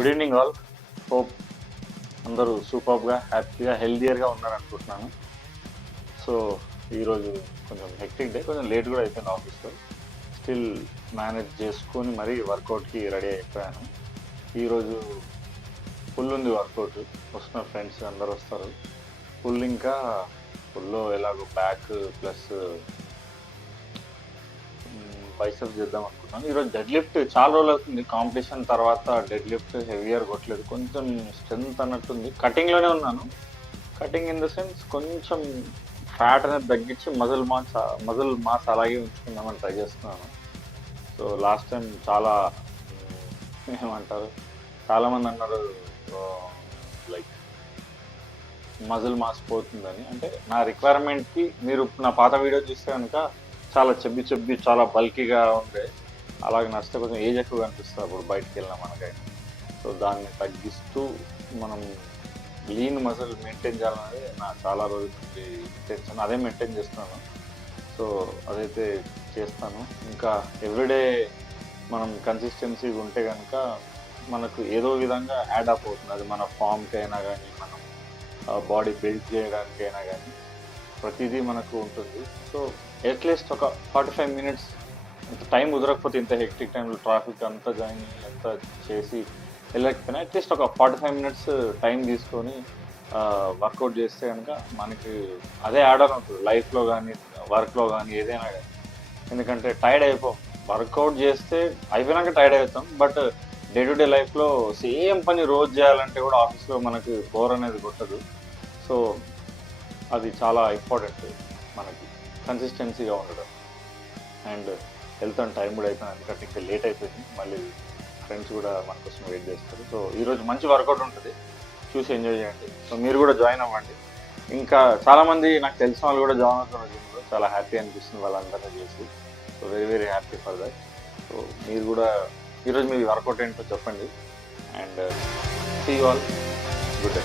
Good evening all. Hope అందరూ సూపర్గా హ్యాపీగా హెల్దియర్గా ఉన్నారనుకుంటున్నాను. సో ఈరోజు కొంచెం హెక్టిక్ డే, కొంచెం లేట్ కూడా అయిపోయింది ఆఫీస్లో. స్టిల్ మేనేజ్ చేసుకొని మరీ వర్కౌట్కి రెడీ అయిపోయాను. ఈరోజు ఫుల్ ఉంది వర్కౌట్. వస్తున్న ఫ్రెండ్స్ అందరు వస్తారు. ఫుల్ ఇంకా ఫుల్లో ఎలాగో బ్యాక్ ప్లస్ బైసెప్స్ చేద్దాం అనుకున్నాను. ఈరోజు డెడ్ లిఫ్ట్ చాలా రోజులు అవుతుంది, కాంపిటీషన్ తర్వాత డెడ్ లిఫ్ట్ హెవియర్ కొట్టలేదు. కొంచెం స్ట్రెంత్ అన్నట్టుంది. కటింగ్లోనే ఉన్నాను. కటింగ్ ఇన్ ద సెన్స్ కొంచెం ఫ్యాట్ అనేది తగ్గించి మజిల్ మాస్ అలాగే ఉంచుకుందామని ట్రై చేస్తున్నాను. సో లాస్ట్ టైం చాలా ఏమంటారు, చాలామంది అన్నారు లైక్ మజిల్ మాస్ పోతుందని. అంటే నా రిక్వైర్మెంట్కి మీరు నా పాత వీడియో చూస్తే కనుక చాలా చెబ్బి చాలా బల్కీగా ఉండే, అలాగే నచ్చితే కొంచెం ఏజ్ ఎక్కువ కనిపిస్తుంది అప్పుడు బయటికి వెళ్ళినా మనకైనా. సో దాన్ని తగ్గిస్తూ మనం లీన్ మజిల్ మెయింటైన్ చేయాలనేది నా చాలా రోజుల నుంచి ఇంటెన్షన్. అదే మెయింటైన్ చేస్తున్నాను. సో అదైతే చేస్తాను. ఇంకా ఎవ్రీడే మనం కన్సిస్టెన్సీగా ఉంటే కనుక మనకు ఏదో విధంగా యాడ్ అప్ అవుతుంది. అది మన ఫామ్కి అయినా కానీ, మనం బాడీ బిల్డ్ చేయడానికైనా కానీ ప్రతిదీ మనకు ఉంటుంది. సో అట్లీస్ట్ ఒక 45 minutes, ఇంత టైం కుదరకపోతే, ఇంత హెక్టిక్ టైంలో ట్రాఫిక్ అంతా జాయిన్ అంతా చేసి వెళ్ళకపోయినా అట్లీస్ట్ ఒక 45 minutes టైం తీసుకొని వర్కౌట్ చేస్తే కనుక మనకి అదే యాడ్ ఆన్ అవుతుంది లైఫ్లో కానీ, వర్క్లో కానీ, ఏదైనా కానీ. ఎందుకంటే టైర్డ్ అయిపోం. వర్కౌట్ చేస్తే అయిపోయినాక టైర్డ్ అవుతాం, బట్ డే టు డే లైఫ్లో సేమ్ పని రోజు చేయాలంటే కూడా ఆఫీస్లో మనకి బోర్ అనేది కొట్టదు. సో అది చాలా ఇంపార్టెంట్ మనకి కన్సిస్టెన్సీగా ఉండడం. అండ్ హెల్త్ అండ్ టైం కూడా అయిపోయింది, ఎందుకంటే ఇంకా లేట్ అయిపోయింది. మళ్ళీ ఫ్రెండ్స్ కూడా మన కోసం వెయిట్ చేస్తారు. సో ఈరోజు మంచి వర్కౌట్ ఉంటుంది, చూసి ఎంజాయ్ చేయండి. సో మీరు కూడా జాయిన్ అవ్వండి. ఇంకా చాలామంది నాకు తెలిసిన వాళ్ళు కూడా జాయిన్ అవుతున్నారు జిమ్లో. చాలా హ్యాపీ అనిపిస్తుంది వాళ్ళందరినీ చేసి. So very happy for that. So మీరు కూడా ఈరోజు మీ వర్కౌట్ ఏంటో చెప్పండి. And see you all. Good day.